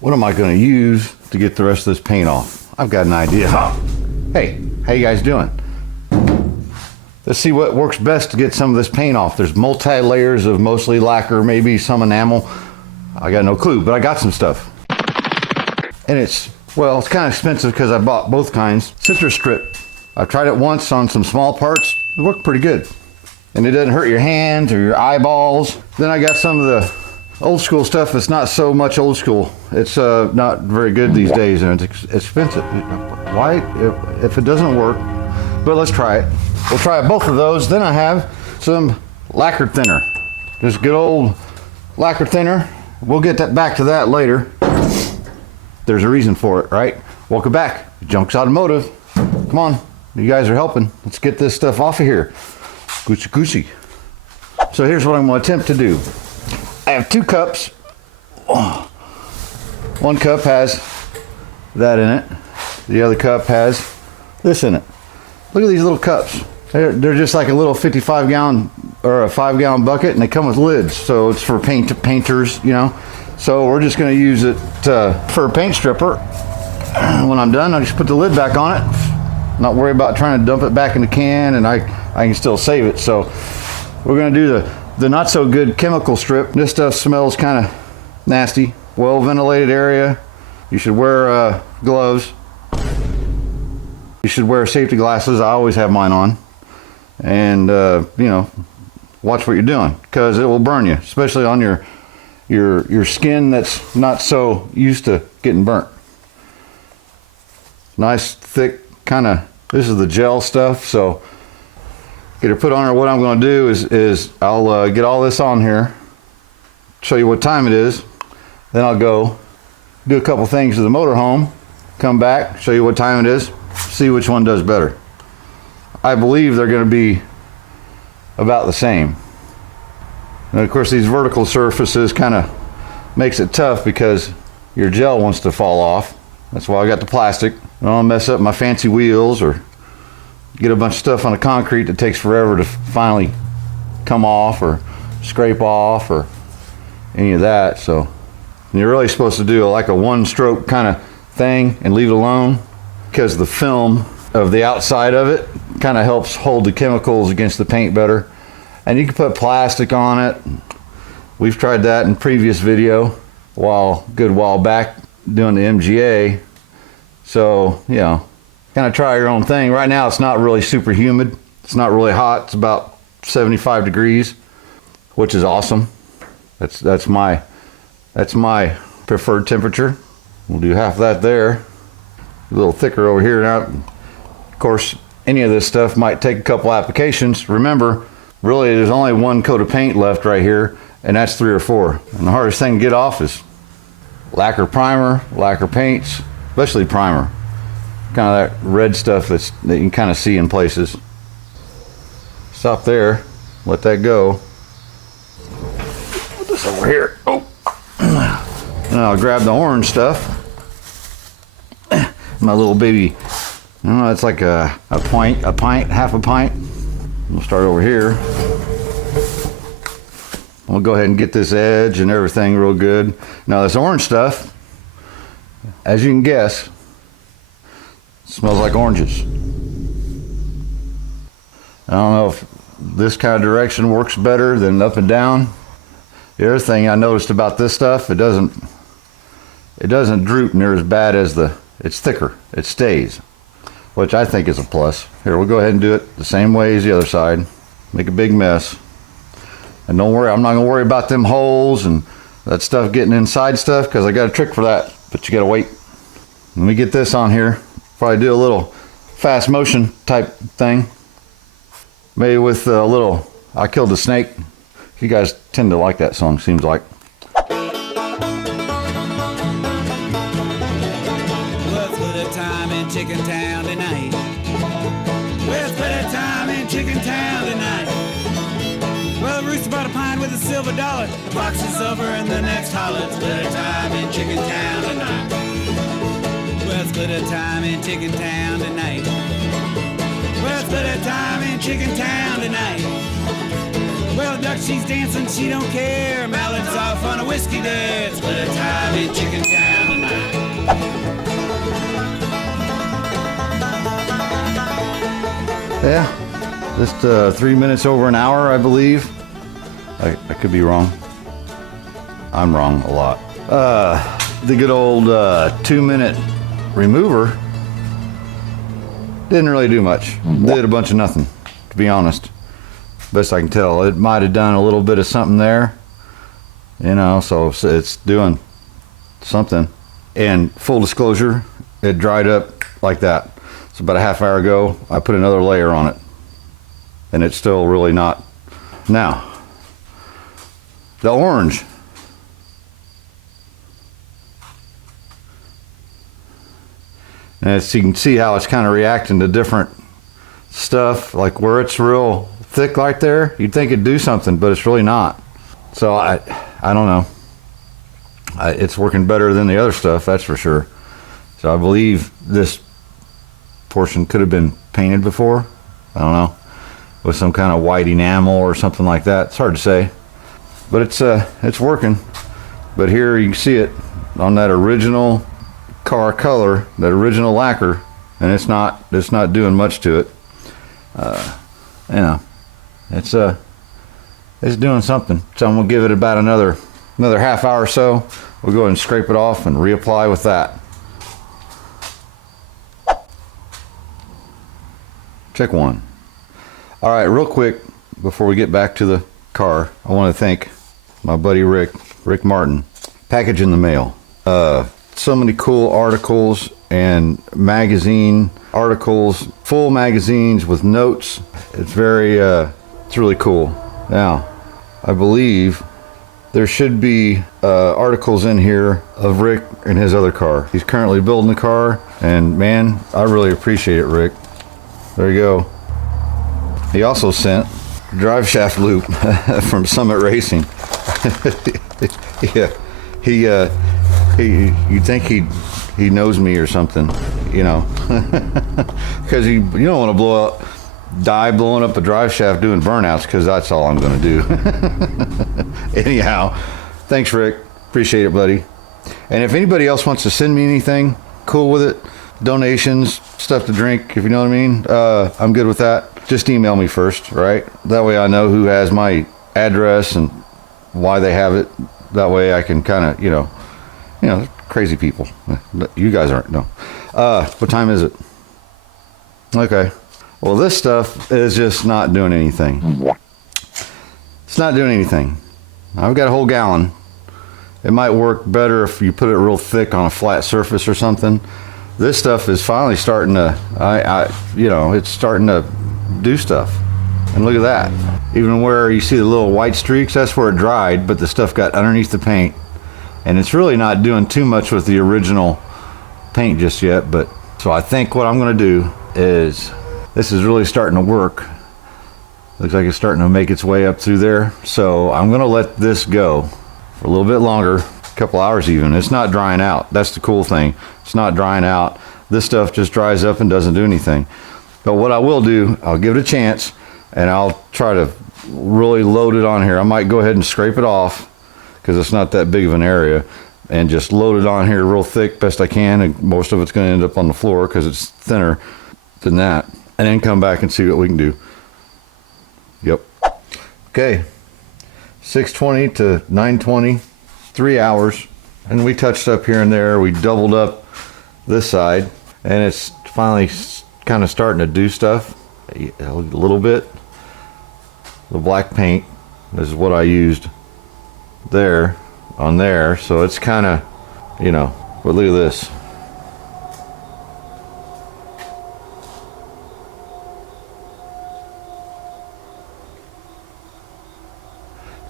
What am I going to use to get the rest of this paint off? I've got an idea. Hey, how you guys doing? Let's see what works best to get some of this paint off. There's multi-layers of mostly lacquer, maybe some enamel. I got no clue, but I got some stuff. And it's kind of expensive because I bought both kinds. Citrus strip. I tried it once on some small parts. It worked pretty good. And it doesn't hurt your hands or your eyeballs. Then I got some of the old school stuff that's not so much old school. It's not very good these days, and it's expensive. Why? If it doesn't work, but let's try it. We'll try both of those. Then I have some lacquer thinner. Just good old lacquer thinner. We'll get back to that later. There's a reason for it, right? Welcome back, Junks Automotive. Come on, you guys are helping. Let's get this stuff off of here. Goosey goosey. So here's what I'm going to attempt to do. I have 2 cups. One cup has that in it. The other cup has this in it. Look at these little cups. They're just like a little 55-gallon or a 5-gallon bucket, and they come with lids. So it's for painters, you know. So we're just going to use it for a paint stripper. When I'm done, I just put the lid back on it. Not worry about trying to dump it back in the can, and I can still save it. So we're going to do the not so good chemical strip. This stuff smells kind of nasty. Well ventilated area. You should wear gloves. You should wear safety glasses. I always have mine on. And you know, watch what you're doing, because it will burn you, especially on your skin that's not so used to getting burnt. Nice thick kind of, this is the gel stuff, so get it put on her. What I'm going to do is I'll get all this on here, show you what time it is, then I'll go do a couple things to the motorhome, come back, show you what time it is, see which one does better. I believe they're going to be about the same. And of course these vertical surfaces kind of makes it tough because your gel wants to fall off. That's why I got the plastic. I don't want to mess up my fancy wheels or get a bunch of stuff on the concrete that takes forever to finally come off or scrape off or any of that. So you're really supposed to do like a one-stroke kind of thing and leave it alone, because the film of the outside of it kind of helps hold the chemicals against the paint better. And you can put plastic on it. We've tried that in previous video good while back doing the MGA. So, you know, kind of try your own thing. Right now it's not really super humid. It's not really hot. It's about 75 degrees, which is awesome. That's my preferred temperature. We'll do half of that there. A little thicker over here now. Of course, any of this stuff might take a couple applications. Remember, really there's only one coat of paint left right here, and that's 3 or 4. And the hardest thing to get off is lacquer primer, lacquer paints, especially primer. Kind of that red stuff that you can kind of see in places. Stop there, let that go. Put this over here. Oh, and I'll grab the orange stuff. My little baby, I don't know, it's like a pint, half a pint. We'll start over here. We'll go ahead and get this edge and everything real good. Now this orange stuff, as you can guess, smells like oranges. I don't know if this kind of direction works better than up and down. The other thing I noticed about this stuff, it doesn't droop near as bad as it's thicker. It stays, which I think is a plus. Here, we'll go ahead and do it the same way as the other side. Make a big mess. And don't worry, I'm not gonna worry about them holes and that stuff getting inside stuff, because I got a trick for that, but you gotta wait. Let me get this on here. Probably do a little fast motion type thing. Maybe with a little, I Killed the Snake. You guys tend to like that song, seems like. Chicken Town tonight. Let's put a time in Chicken Town tonight. Well, the rooster bought a pine with a silver dollar, a box of silver in the next holler. Let's put a time in Chicken Town tonight. Well, let's put a time in Chicken Town tonight. Well, let's put a time in Chicken Town tonight. Well, the duck, she's dancing, she don't care. Mallet's off on a whiskey dance. Let's put a time in Chicken Town tonight. Yeah, just 3 minutes over an hour, I believe. I could be wrong. I'm wrong a lot. The good old 2-minute remover didn't really do much. Did a bunch of nothing, to be honest. Best I can tell. It might have done a little bit of something there, you know, so it's doing something. And full disclosure, it dried up like that. So about a half hour ago, I put another layer on it, and it's still really not. Now, the orange. And as you can see how it's kind of reacting to different stuff, like where it's real thick right there, you'd think it'd do something, but it's really not. So I don't know. It's working better than the other stuff, that's for sure. So I believe this portion could have been painted before. I don't know, with some kind of white enamel or something like that. It's hard to say, but it's working. But here you can see it on that original car color, that original lacquer, and it's not doing much to it. You know, it's doing something. So I'm gonna give it about another half hour or so. We'll go ahead and scrape it off and reapply with that. Check one. All right, real quick before we get back to the car, I want to thank my buddy Rick Martin. Package in the mail. So many cool articles and magazine articles, full magazines with notes. It's really cool. Now, I believe there should be articles in here of Rick and his other car. He's currently building the car, and man, I really appreciate it, Rick. There you go. He also sent a drive shaft loop from Summit Racing. Yeah, you'd think he knows me or something, you know, because you don't want to blowing up a drive shaft doing burnouts, because that's all I'm going to do. Anyhow, thanks, Rick. Appreciate it, buddy. And if anybody else wants to send me anything, cool with it. Donations, stuff to drink, if you know what I mean. I'm good with that. Just email me first, right? That way I know who has my address and why they have it. That way I can kind of, you know, crazy people. You guys aren't, no. What time is it? Okay. Well, this stuff is just not doing anything. It's not doing anything. I've got a whole gallon. It might work better if you put it real thick on a flat surface or something. This stuff is finally starting to, it's starting to do stuff. And look at that. Even where you see the little white streaks, that's where it dried, but the stuff got underneath the paint. And it's really not doing too much with the original paint just yet, but so I think what I'm gonna do is, this is really starting to work. Looks like it's starting to make its way up through there. So I'm gonna let this go for a little bit longer, a couple hours even. It's not drying out. That's the cool thing. It's not drying out. This stuff just dries up and doesn't do anything. But what I will do, I'll give it a chance, and I'll try to really load it on here. I might go ahead and scrape it off, because it's not that big of an area, and just load it on here real thick best I can, and most of it's going to end up on the floor because it's thinner than that, and then come back and see what we can do. Yep. Okay, 6:20 to 9:20, 3 hours, and we touched up here and there. We doubled up this side, and it's finally kind of starting to do stuff a little bit. The black paint, this is what I used there on there, so it's kind of, you know, but look at this.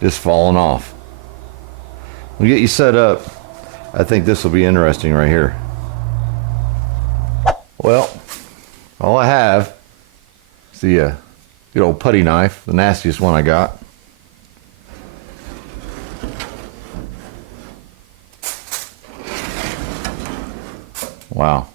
Just falling off. We'll get you set up. I think this will be interesting right here. Well, all I have is the good old putty knife, the nastiest one I got. Wow.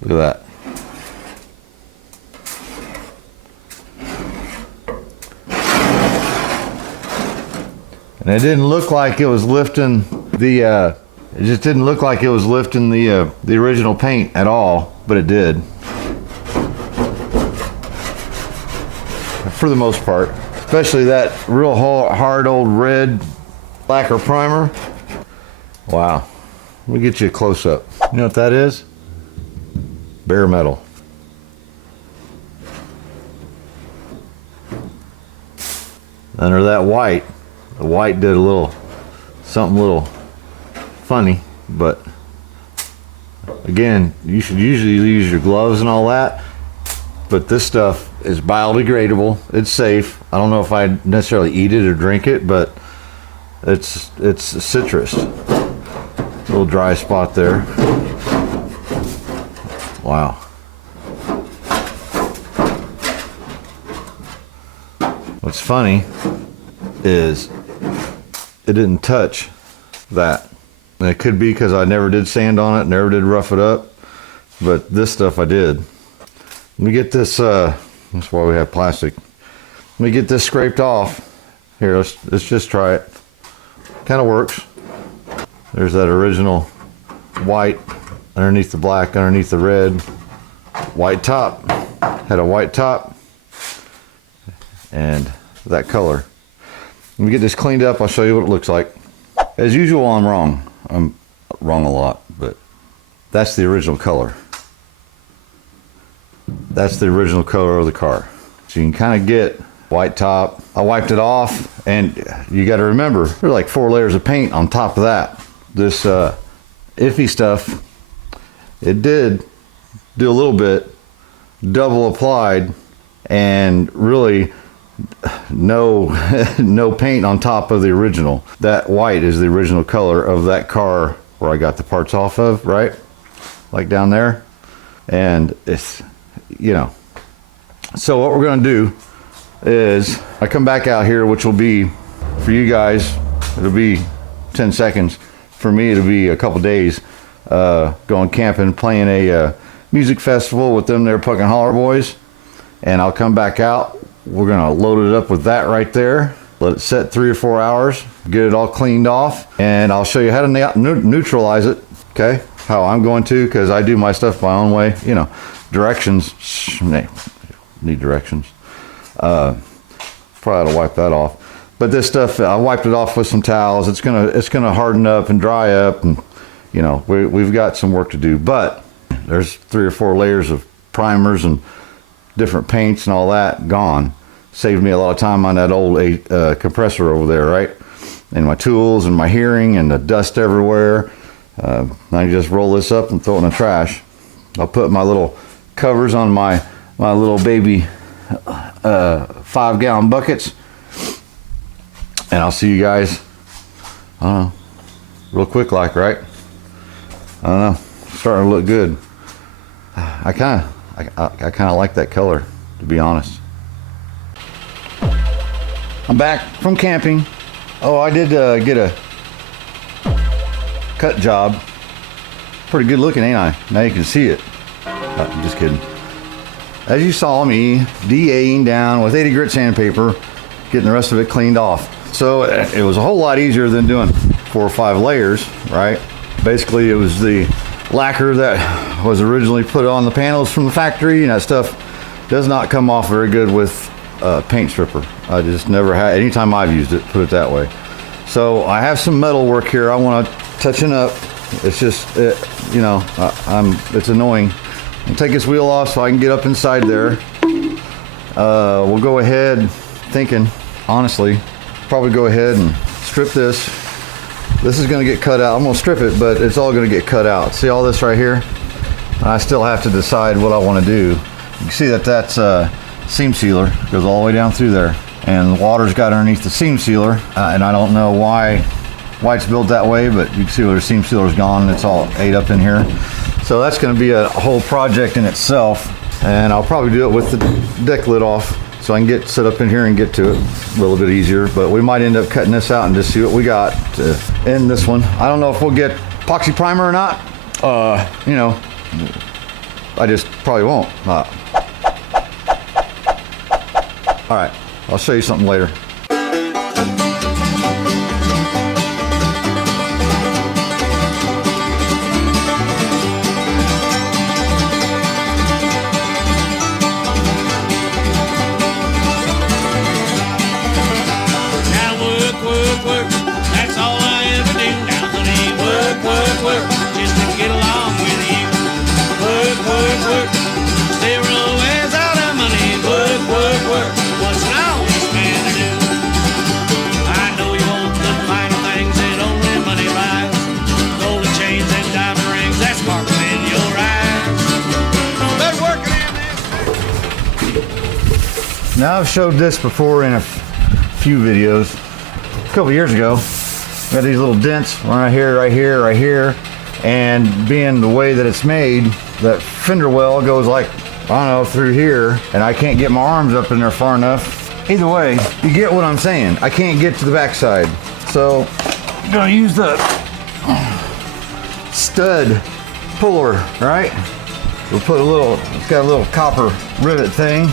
Look at that. And it didn't look like it was lifting the, it just didn't look like it was lifting the original paint at all, but it did. For the most part. Especially that real hard old red lacquer primer. Wow. Let me get you a close up. You know what that is? Bare metal. Under that white, the white did a little, something little funny, but again, you should usually use your gloves and all that, but this stuff is biodegradable. It's safe. I don't know if I'd necessarily eat it or drink it, but it's citrus. Little dry spot there. Wow. What's funny is it didn't touch that. And it could be because I never did sand on it, never did rough it up, but this stuff I did. Let me get this, that's why we have plastic. Let me get this scraped off. Here, let's just try it. Kind of works. There's that original white underneath the black, underneath the red. White top. Had a white top. And that color. Let me get this cleaned up. I'll show you what it looks like. As usual, I'm wrong. I'm wrong a lot, but that's the original color. That's the original color of the car. So you can kind of get white top. I wiped it off, and you got to remember, there's like 4 layers of paint on top of that. This iffy stuff, it did do a little bit, double applied, and really no no paint on top of the original. That white is the original color of that car where I got the parts off of, right? Like down there. And it's, you know. So what we're gonna do is, I come back out here, which will be, for you guys, it'll be 10 seconds. For me, it'll be a couple days, going camping, playing a music festival with them there, Puck and Holler Boys. And I'll come back out. We're gonna load it up with that right there. Let it set 3 or 4 hours, get it all cleaned off, and I'll show you how to neutralize it, okay? How I'm going to, because I do my stuff my own way, you know. Directions, need directions. Probably ought to wipe that off. But this stuff, I wiped it off with some towels. It's gonna harden up and dry up, and you know, we've got some work to do. But there's 3 or 4 layers of primers and different paints and all that gone. Saved me a lot of time on that old compressor over there, right? And my tools and my hearing and the dust everywhere. Now you just roll this up and throw it in the trash. I'll put my little covers on my little baby 5-gallon buckets, and I'll see you guys, I don't know, real quick like, right? I don't know, starting to look good. I kind of like that color, to be honest. I'm back from camping. Oh, I did get a cut job. Pretty good looking, ain't I? Now you can see it. I'm just kidding. As you saw me DAing down with 80 grit sandpaper, getting the rest of it cleaned off. So it was a whole lot easier than doing 4 or 5 layers, right? Basically, it was the lacquer that was originally put on the panels from the factory, and that stuff does not come off very good with paint stripper. I just never had, anytime I've used it, put it that way. So I have some metal work here I want to touching up. It's just, you know, it's annoying. I'll take this wheel off so I can get up inside there. We'll go ahead, thinking, honestly, probably go ahead and strip this. This is going to get cut out. I'm going to strip it, but it's all going to get cut out. See all this right here? I still have to decide what I want to do. You can see that that's seam sealer. Goes all the way down through there. And the water's got underneath the seam sealer. And I don't know why it's built that way, but you can see where the seam sealer's gone and it's all ate up in here. So that's going to be a whole project in itself. And I'll probably do it with the deck lid off, so I can get set up in here and get to it a little bit easier. But we might end up cutting this out and just see what we got to end this one. I don't know if we'll get epoxy primer or not. You know, I just probably won't. All right, I'll show you something later. Now I've showed this before in a few videos. A couple years ago, we got these little dents right here, right here, right here. And being the way that it's made, that fender well goes like, I don't know, through here, and I can't get my arms up in there far enough. Either way, you get what I'm saying. I can't get to the backside. So I'm gonna use the stud puller, right? We'll put a little, it's got a little copper rivet thing.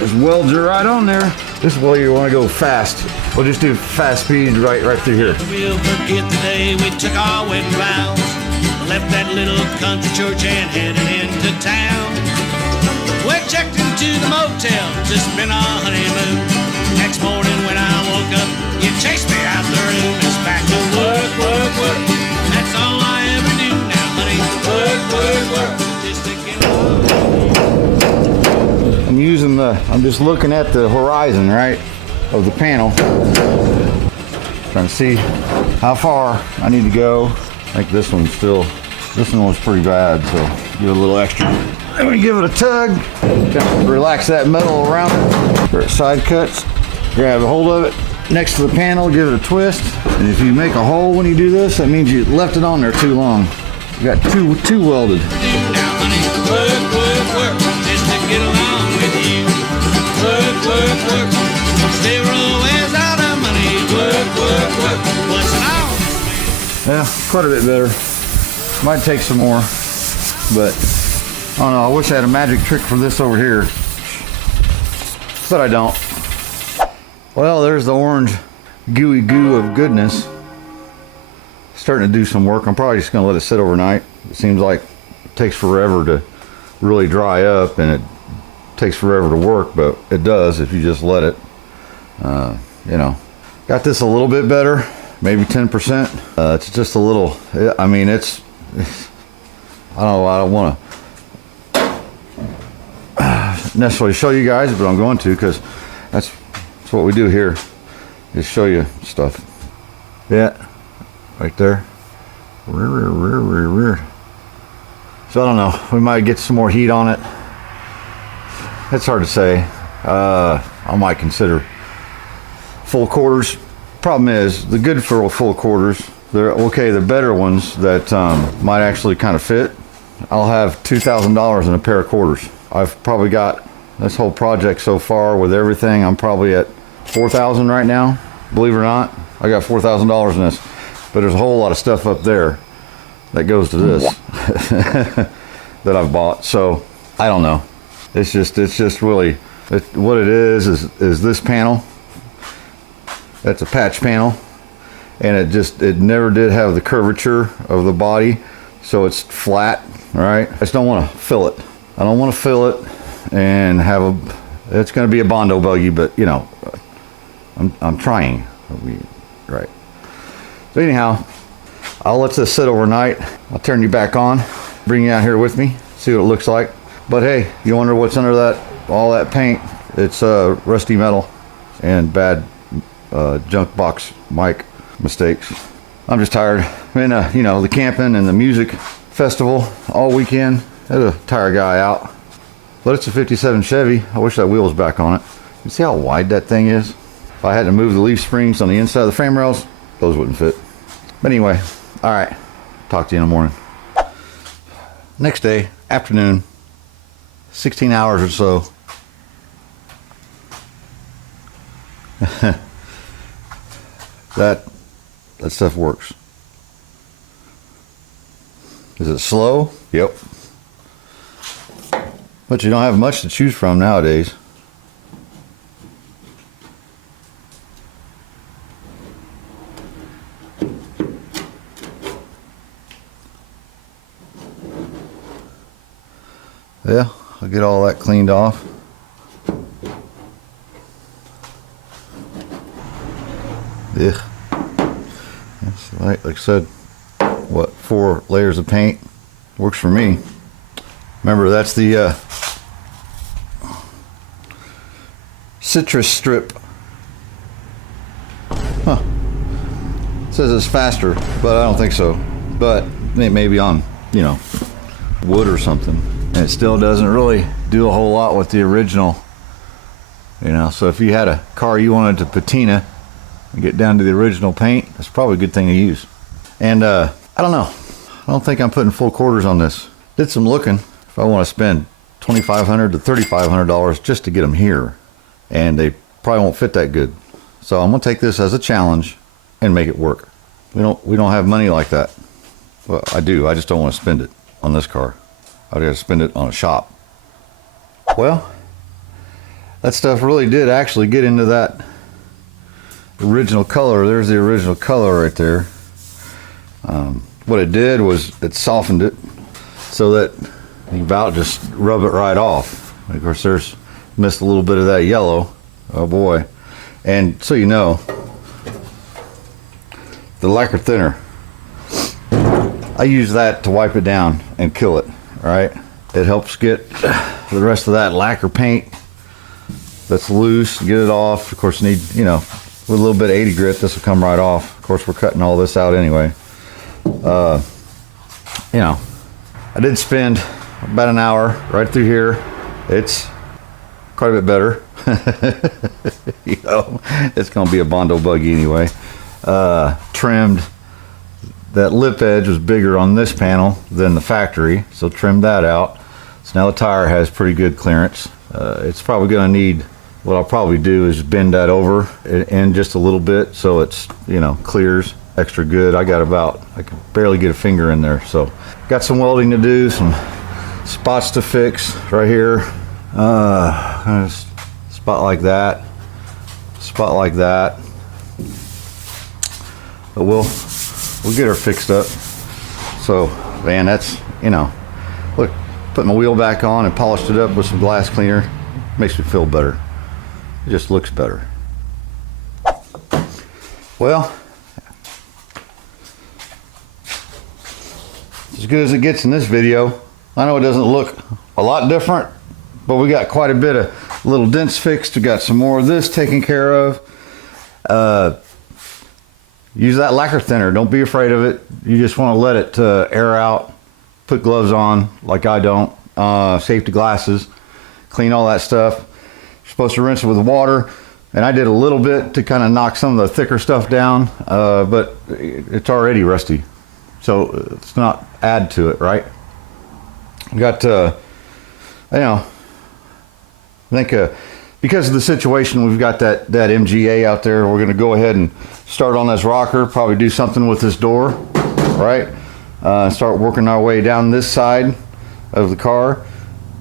Just weld you right on there. This is where you want to go fast. We'll just do fast speed right through here. We'll forget the day we took our wedding vows, left that little country church and headed into town. We checked into the motel to spend our honeymoon. Next morning when I woke up, you chased me out the room. It's back to work, work, work. That's all I ever do now, honey. Work, work, work. Just to get I'm just looking at the horizon, right, of the panel. Trying to see how far I need to go. I think this one was pretty bad, so give it a little extra. Then we give it a tug, kind of relax that metal around it, where it side cuts. Grab a hold of it next to the panel, give it a twist. And if you make a hole when you do this, that means you left it on there too long. You got two welded. now, honey. Work, work, work. Just to get along with you. Work, work, work. Zero is out of money. Work, work, work. What's now? Yeah, quite a bit better. Might take some more, but I don't know. I wish I had a magic trick for this over here, but I don't. Well, there's the orange gooey goo of goodness. Starting to do some work. I'm probably just going to let it sit overnight. It seems like it takes forever to really dry up, and it takes forever to work, but it does if you just let it. You know, got this a little bit better, maybe 10%. It's just a little, I mean, it's I don't know, I don't want to necessarily show you guys, but I'm going to, because that's what we do here, is show you stuff. Yeah, right there. So I don't know, we might get some more heat on it. It's hard to say. I might consider full quarters. Problem is, the good for full quarters, they're okay, the better ones that might actually kind of fit, I'll have $2,000 in a pair of quarters. I've probably got this whole project so far with everything, I'm probably at $4,000 right now. Believe it or not, I got $4,000 in this, but there's a whole lot of stuff up there that goes to this that I've bought. So I don't know. It's just really, what it is this panel. That's a patch panel, and it never did have the curvature of the body, so it's flat, right? I just don't want to fill it. I don't want to fill it and have it's going to be a Bondo buggy, but you know, I'm trying, right? So anyhow, I'll let this sit overnight. I'll turn you back on, bring you out here with me, see what it looks like. But hey, you wonder what's under all that paint? It's rusty metal and bad junk box mic mistakes. I'm just tired. Been you know, the camping and the music festival all weekend. Had to tire a guy out. But it's a 57 Chevy. I wish that wheel was back on it. You see how wide that thing is? If I had to move the leaf springs on the inside of the frame rails, those wouldn't fit. But anyway, all right. Talk to you in the morning. Next day, afternoon, 16 hours or so. That stuff works. Is it slow? Yep. But you don't have much to choose from nowadays. Yeah, I'll get all that cleaned off. Yeah. That's right, like I said, what, 4 layers of paint? Works for me. Remember, that's the citrus strip. Huh. It says it's faster, but I don't think so. But it may be on, you know, wood or something. And it still doesn't really do a whole lot with the original, you know. So if you had a car you wanted to patina and get down to the original paint, that's probably a good thing to use. And I don't know, I don't think I'm putting full quarters on this. Did some looking if I want to spend $2,500 to $3,500 just to get them here, and they probably won't fit that good. So I'm gonna take this as a challenge and make it work. We don't have money like that. Well, I do, I just don't want to spend it on this car. I'd have to spend it on a shop. Well, that stuff really did actually get into that original color. There's the original color right there. What it did was it softened it so that you about just rub it right off. Of course, there's missed a little bit of that yellow. Oh boy. And so you know, the lacquer thinner, I use that to wipe it down and kill it, right? It helps get the rest of that lacquer paint that's loose, get it off. Of course, need, you know, with a little bit of 80 grit, this will come right off. Of course, we're cutting all this out anyway. You know, I did spend about an hour right through here. It's quite a bit better. You know, it's gonna be a Bondo buggy anyway. Trimmed, that lip edge was bigger on this panel than the factory, so trimmed that out. So now the tire has pretty good clearance. It's probably gonna need, what I'll probably do is bend that over in just a little bit so it's, you know, clears extra good. I can barely get a finger in there, so got some welding to do, some spots to fix right here. Spot like that, spot like that. But we'll get her fixed up. So man, that's, you know, look, put my wheel back on and polished it up with some glass cleaner, makes me feel better. It just looks better. Well, as good as it gets in this video. I know it doesn't look a lot different, but we got quite a bit of little dents fixed. We got some more of this taken care of. Use that lacquer thinner. Don't be afraid of it. You just want to let it air out. Put gloves on, like I don't. Safety glasses. Clean all that stuff. You're supposed to rinse it with water, and I did a little bit to kind of knock some of the thicker stuff down, but it's already rusty, so let's not add to it, right? We got, you know, I think because of the situation, we've got that MGA out there. We're going to go ahead and start on this rocker, probably do something with this door, right? Start working our way down this side of the car.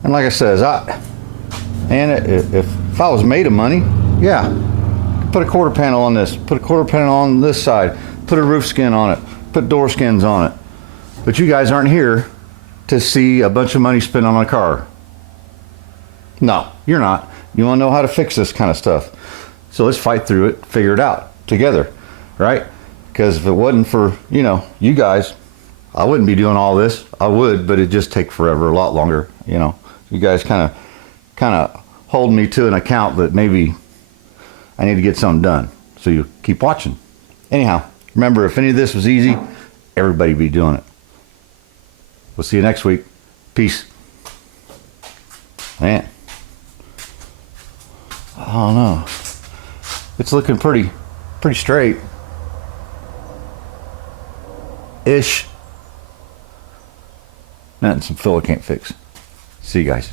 And like I says, if I was made of money, yeah, put a quarter panel on this, put a quarter panel on this side, put a roof skin on it, put door skins on it. But you guys aren't here to see a bunch of money spent on a car. No, you're not. You want to know how to fix this kind of stuff. So let's fight through it, figure it out together, right? Because if it wasn't for, you know, you guys, I wouldn't be doing all this. I would, but it'd just take forever, a lot longer, you know. You guys kind of hold me to an account that maybe I need to get something done. So you keep watching. Anyhow, remember, if any of this was easy, everybody'd be doing it. We'll see you next week. Peace. Man, I don't know. It's looking pretty straight. Ish. Nothing some filler can't fix. See you guys.